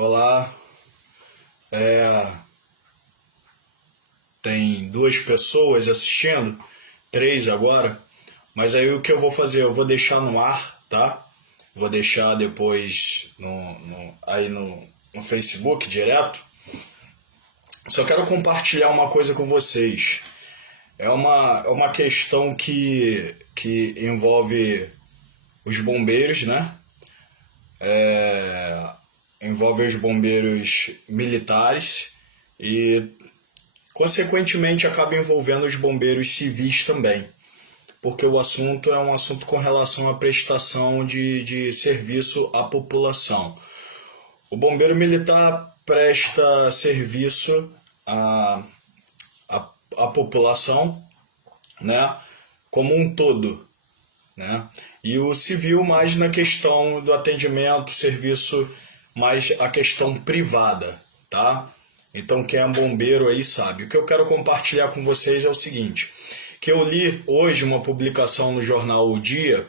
Olá, tem duas pessoas assistindo, três agora, mas aí o que eu vou fazer? Eu vou deixar no ar, tá? Vou deixar depois no Facebook direto. Só quero compartilhar uma coisa com vocês. É uma questão que envolve os bombeiros, né? Envolve os bombeiros militares e, consequentemente, acaba envolvendo os bombeiros civis também, porque o assunto é um assunto com relação à prestação de serviço à população. O bombeiro militar presta serviço à população, né, como um todo, né? E o civil mais na questão do atendimento, serviço, mais a questão privada, tá? Então quem é bombeiro aí sabe. O que eu quero compartilhar com vocês é o seguinte, que eu li hoje uma publicação no jornal O Dia,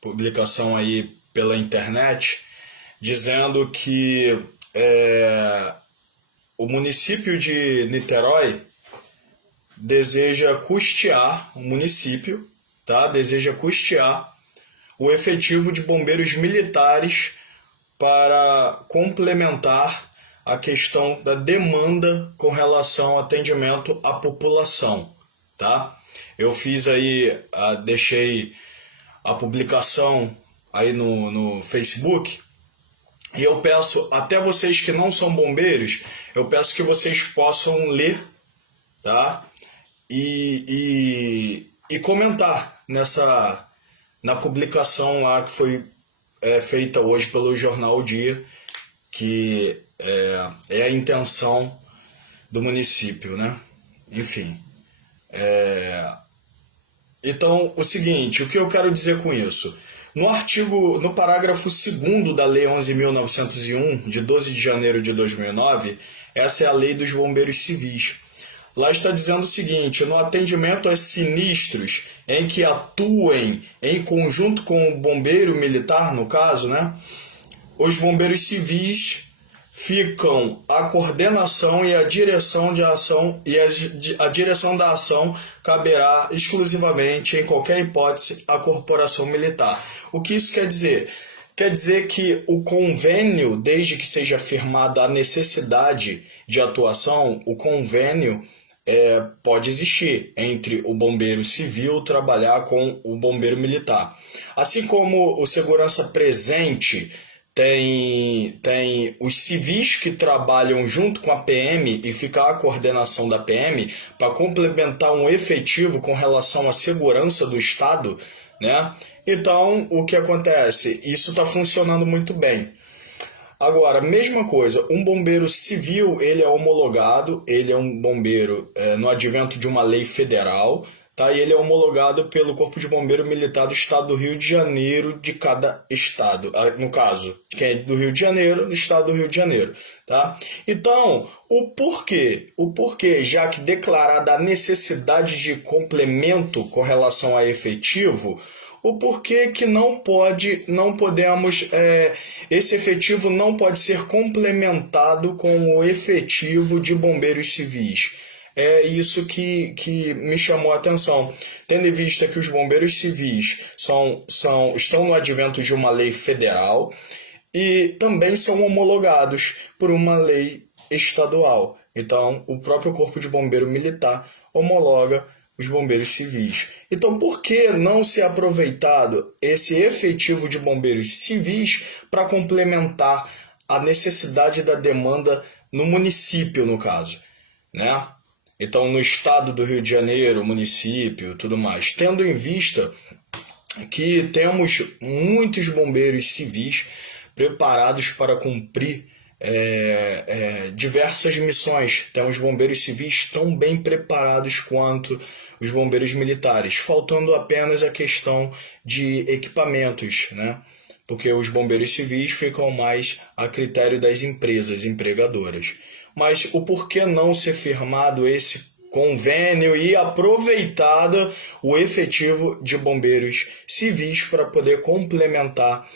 publicação aí pela internet, dizendo que o município de Niterói deseja custear, o município, tá? Deseja custear o efetivo de bombeiros militares para complementar a questão da demanda com relação ao atendimento à população, tá? Eu fiz aí, deixei a publicação aí no Facebook e eu peço, até vocês que não são bombeiros, eu peço que vocês possam ler, tá? E comentar na publicação lá que foi feita hoje pelo jornal O Dia, que é a intenção do município, né? Enfim. Então, o seguinte, o que eu quero dizer com isso? No parágrafo 2º da Lei 11.901, de 12 de janeiro de 2009, essa é a Lei dos Bombeiros Civis. Lá está dizendo o seguinte: no atendimento a sinistros em que atuem em conjunto com o bombeiro militar, no caso, né, os bombeiros civis ficam a coordenação e a direção de ação, e a direção da ação caberá exclusivamente, em qualquer hipótese, à corporação militar. O que isso quer dizer? Quer dizer que o convênio, desde que seja firmada a necessidade de atuação, o convênio pode existir entre o bombeiro civil trabalhar com o bombeiro militar. Assim como o segurança presente tem os civis que trabalham junto com a PM e fica a coordenação da PM para complementar um efetivo com relação à segurança do Estado, né? Então, o que acontece? Isso está funcionando muito bem. Agora, mesma coisa, um bombeiro civil, ele é homologado, ele é um bombeiro no advento de uma lei federal, tá? E ele é homologado pelo Corpo de Bombeiro Militar do Estado do Rio de Janeiro, de cada estado. No caso, quem é do Rio de Janeiro, do Estado do Rio de Janeiro, tá? Então, o porquê? O porquê, já que declarada a necessidade de complemento com relação a efetivo, o porquê que não podemos, esse efetivo não pode ser complementado com o efetivo de bombeiros civis. É isso que me chamou a atenção, tendo em vista que os bombeiros civis estão no advento de uma lei federal e também são homologados por uma lei estadual. Então, o próprio Corpo de Bombeiro Militar homologa os bombeiros civis. Então, por que não ser aproveitado esse efetivo de bombeiros civis para complementar a necessidade da demanda no município, no caso, né? Então, no estado do Rio de Janeiro, município, tudo mais, tendo em vista que temos muitos bombeiros civis preparados para cumprir diversas missões. Temos bombeiros civis tão bem preparados quanto os bombeiros militares, faltando apenas a questão de equipamentos, né? Porque os bombeiros civis ficam mais a critério das empresas empregadoras. Mas o porquê não ser firmado esse convênio e aproveitado o efetivo de bombeiros civis para poder complementar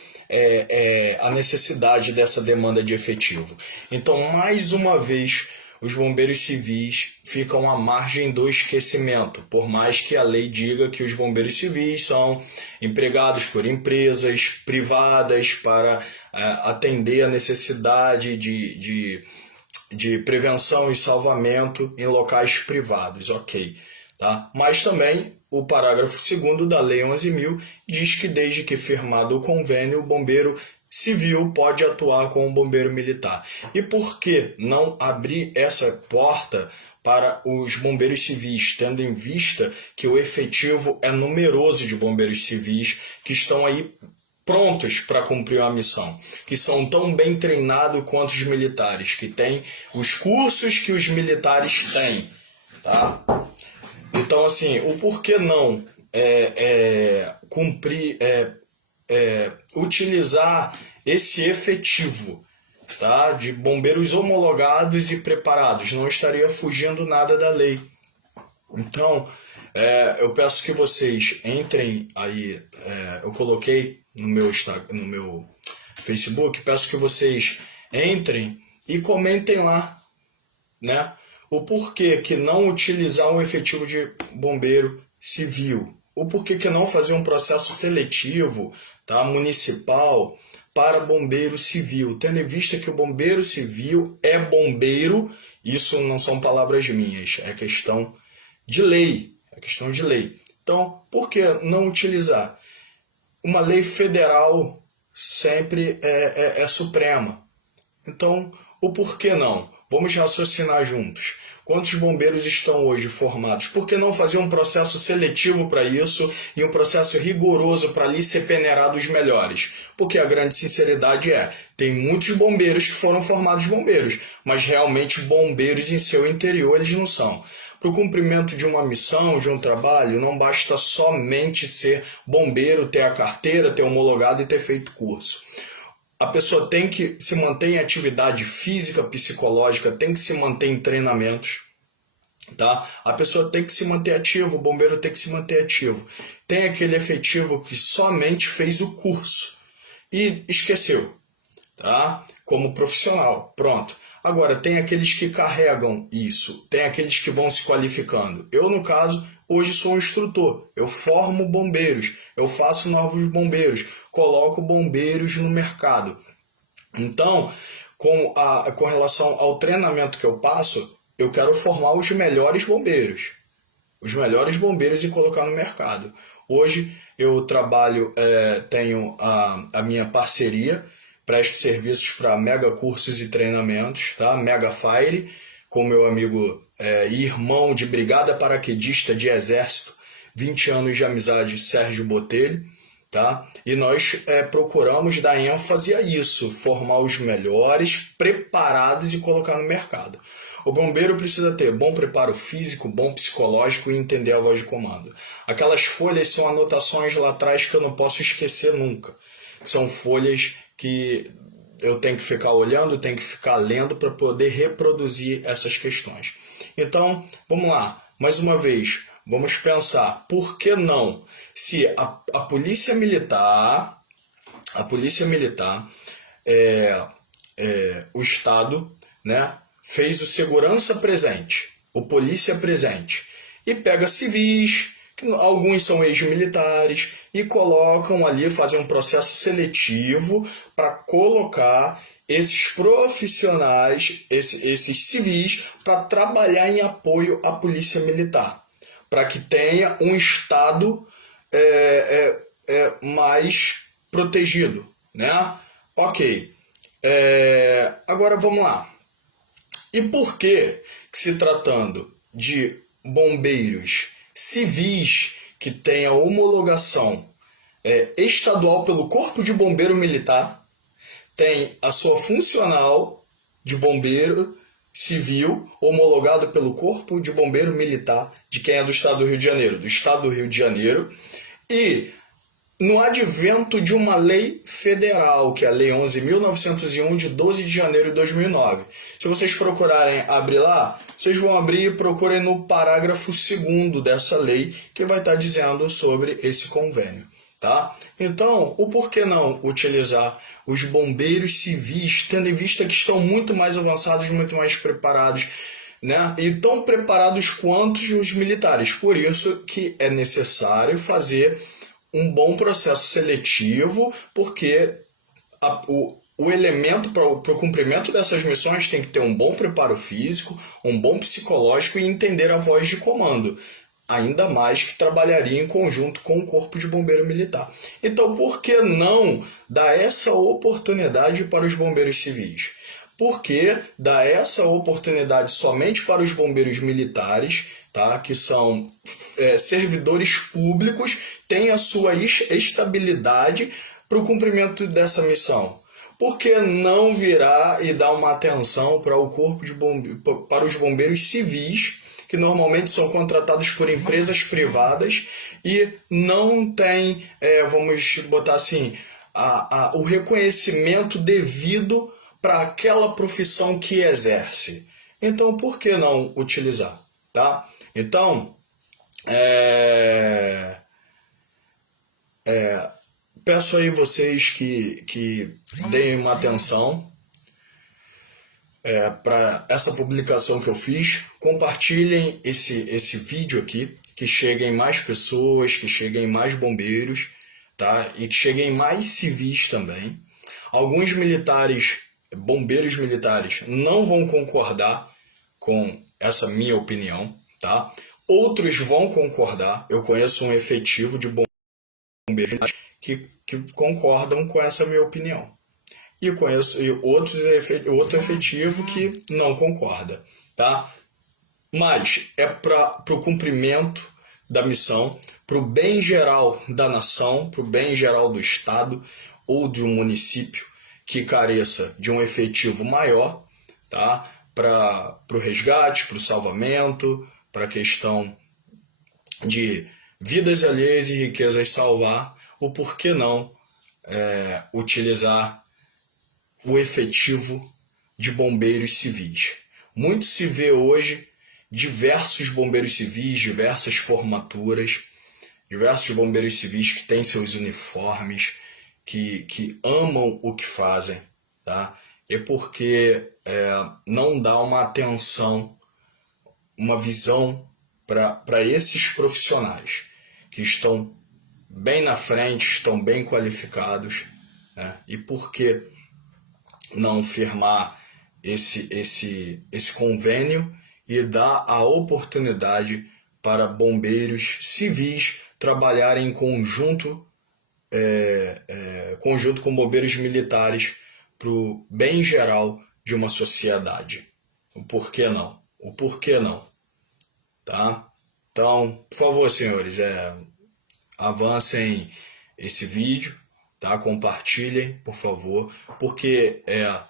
a necessidade dessa demanda de efetivo. Então, mais uma vez, os bombeiros civis ficam à margem do esquecimento, por mais que a lei diga que os bombeiros civis são empregados por empresas privadas para atender a necessidade de prevenção e salvamento em locais privados, ok. Tá? Mas também o parágrafo 2º da Lei 11.000 diz que desde que firmado o convênio, o bombeiro civil pode atuar com o bombeiro militar. E por que não abrir essa porta para os bombeiros civis, tendo em vista que o efetivo é numeroso de bombeiros civis que estão aí prontos para cumprir uma missão, que são tão bem treinados quanto os militares, que têm os cursos que os militares têm, tá? Então, assim, o porquê não utilizar esse efetivo, tá, de bombeiros homologados e preparados? Não estaria fugindo nada da lei. Então, eu peço que vocês entrem aí, eu coloquei no meu Facebook, peço que vocês entrem e comentem lá, né? O porquê que não utilizar um efetivo de bombeiro civil? O porquê que não fazer um processo seletivo, tá, municipal para bombeiro civil? Tendo em vista que o bombeiro civil é bombeiro, isso não são palavras minhas, é questão de lei. É questão de lei. Então, por que não utilizar? Uma lei federal sempre é suprema. Então, o porquê não? Vamos raciocinar juntos. Quantos bombeiros estão hoje formados? Por que não fazer um processo seletivo para isso e um processo rigoroso para ali ser peneirado os melhores? Porque a grande sinceridade tem muitos bombeiros que foram formados bombeiros, mas realmente bombeiros em seu interior eles não são. Para o cumprimento de uma missão, de um trabalho, não basta somente ser bombeiro, ter a carteira, ter homologado e ter feito curso. A pessoa tem que se manter em atividade física, psicológica, tem que se manter em treinamentos, tá? A pessoa tem que se manter ativo, o bombeiro tem que se manter ativo. Tem aquele efetivo que somente fez o curso e esqueceu, tá? Como profissional, pronto. Agora, tem aqueles que carregam isso, tem aqueles que vão se qualificando. Eu, no caso, hoje sou um instrutor, eu formo bombeiros, eu faço novos bombeiros, coloco bombeiros no mercado. Então, com relação ao treinamento que eu passo, eu quero formar os melhores bombeiros e colocar no mercado. Hoje eu trabalho, tenho a minha parceria, presto serviços para Mega Cursos e Treinamentos, tá? Mega Fire, com meu amigo e irmão de brigada paraquedista de exército, 20 anos de amizade, Sérgio Botelho, tá? E nós procuramos dar ênfase a isso, formar os melhores, preparados e colocar no mercado. O bombeiro precisa ter bom preparo físico, bom psicológico e entender a voz de comando. Aquelas folhas são anotações lá atrás que eu não posso esquecer nunca. São folhas que eu tenho que ficar olhando, tenho que ficar lendo para poder reproduzir essas questões. Então, vamos lá. Mais uma vez, vamos pensar, por que não? Se a Polícia Militar, o Estado, né, fez o segurança presente, o polícia presente, e pega civis, que alguns são ex-militares, e colocam ali, fazem um processo seletivo para colocar esses profissionais, esses civis, para trabalhar em apoio à polícia militar, para que tenha um Estado mais protegido, né? Ok. Agora vamos lá. E por que se tratando de bombeiros civis que têm a homologação estadual pelo Corpo de Bombeiro Militar, tem a sua funcional de bombeiro civil homologado pelo Corpo de Bombeiro Militar, de quem é do Estado do Rio de Janeiro, e no advento de uma lei federal, que é a Lei 11.901, de 12 de janeiro de 2009. Se vocês procurarem abrir lá, vocês vão abrir e procurem no parágrafo 2º dessa lei, que vai estar dizendo sobre esse convênio. tá? Então, o porquê não utilizar os bombeiros civis, tendo em vista que estão muito mais avançados, muito mais preparados, né? E tão preparados quanto os militares. Por isso que é necessário fazer um bom processo seletivo, porque o elemento para o cumprimento dessas missões tem que ter um bom preparo físico, um bom psicológico e entender a voz de comando. Ainda mais que trabalharia em conjunto com o Corpo de Bombeiro Militar. Então, por que não dar essa oportunidade para os bombeiros civis? Por que dar essa oportunidade somente para os bombeiros militares, tá? Que são servidores públicos, têm a sua estabilidade para o cumprimento dessa missão? Por que não virar e dar uma atenção para o corpo de para os bombeiros civis, que normalmente são contratados por empresas privadas e não têm, vamos botar assim, o reconhecimento devido para aquela profissão que exerce? Então, por que não utilizar? Tá? Então, peço aí vocês que deem uma atenção para essa publicação que eu fiz. Compartilhem esse vídeo aqui, que cheguem mais pessoas, que cheguem mais bombeiros, tá? E que cheguem mais civis também. Alguns militares, bombeiros militares, não vão concordar com essa minha opinião, tá? Outros vão concordar. Eu conheço um efetivo de bombeiros que concordam com essa minha opinião. E eu conheço outro efetivo que não concorda, tá? Mas é para o cumprimento da missão, para o bem geral da nação, para o bem geral do Estado ou de um município que careça de um efetivo maior, tá? Para o resgate, para o salvamento, para a questão de vidas alheias e riquezas salvar, o porquê não utilizar o efetivo de bombeiros civis. Muito se vê hoje diversos bombeiros civis, diversas formaturas, diversos bombeiros civis que têm seus uniformes, que amam o que fazem, tá? É porque não dá uma atenção, uma visão para esses profissionais que estão bem na frente, estão bem qualificados, né? E por que não firmar esse convênio e dar a oportunidade para bombeiros civis trabalharem em conjunto, conjunto com bombeiros militares para o bem geral de uma sociedade? O porquê não? O porquê não? Tá? Então, por favor, senhores, avancem esse vídeo, tá? Compartilhem, por favor, porque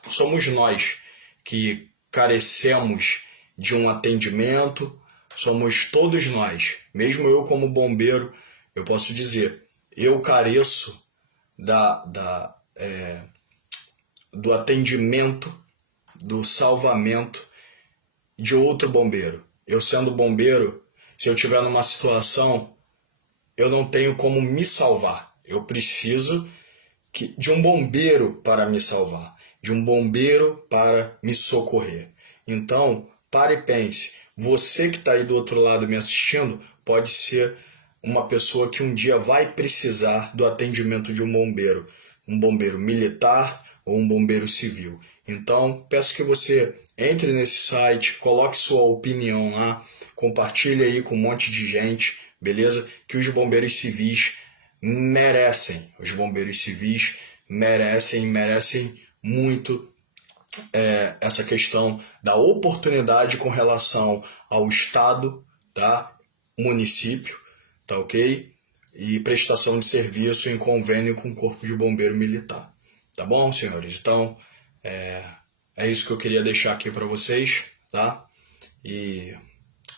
somos nós que carecemos de um atendimento, somos todos nós. Mesmo eu como bombeiro, eu posso dizer, eu careço do atendimento, do salvamento de outro bombeiro. Eu sendo bombeiro, se eu estiver numa situação, eu não tenho como me salvar. Eu preciso de um bombeiro para me salvar, de um bombeiro para me socorrer. Então, pare e pense. Você que está aí do outro lado me assistindo pode ser uma pessoa que um dia vai precisar do atendimento de um bombeiro militar ou um bombeiro civil. Então, peço que você entre nesse site, coloque sua opinião lá, compartilhe aí com um monte de gente, beleza? Que os bombeiros civis merecem. Os bombeiros civis merecem muito essa questão da oportunidade com relação ao Estado, tá? Município, tá ok? E prestação de serviço em convênio com o Corpo de Bombeiro Militar. Tá bom, senhores? Então, é isso que eu queria deixar aqui para vocês, tá? E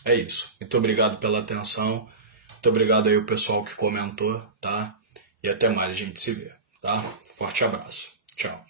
é isso. Muito obrigado pela atenção. Muito obrigado aí o pessoal que comentou, tá? E até mais, a gente se vê, tá? Forte abraço. Tchau.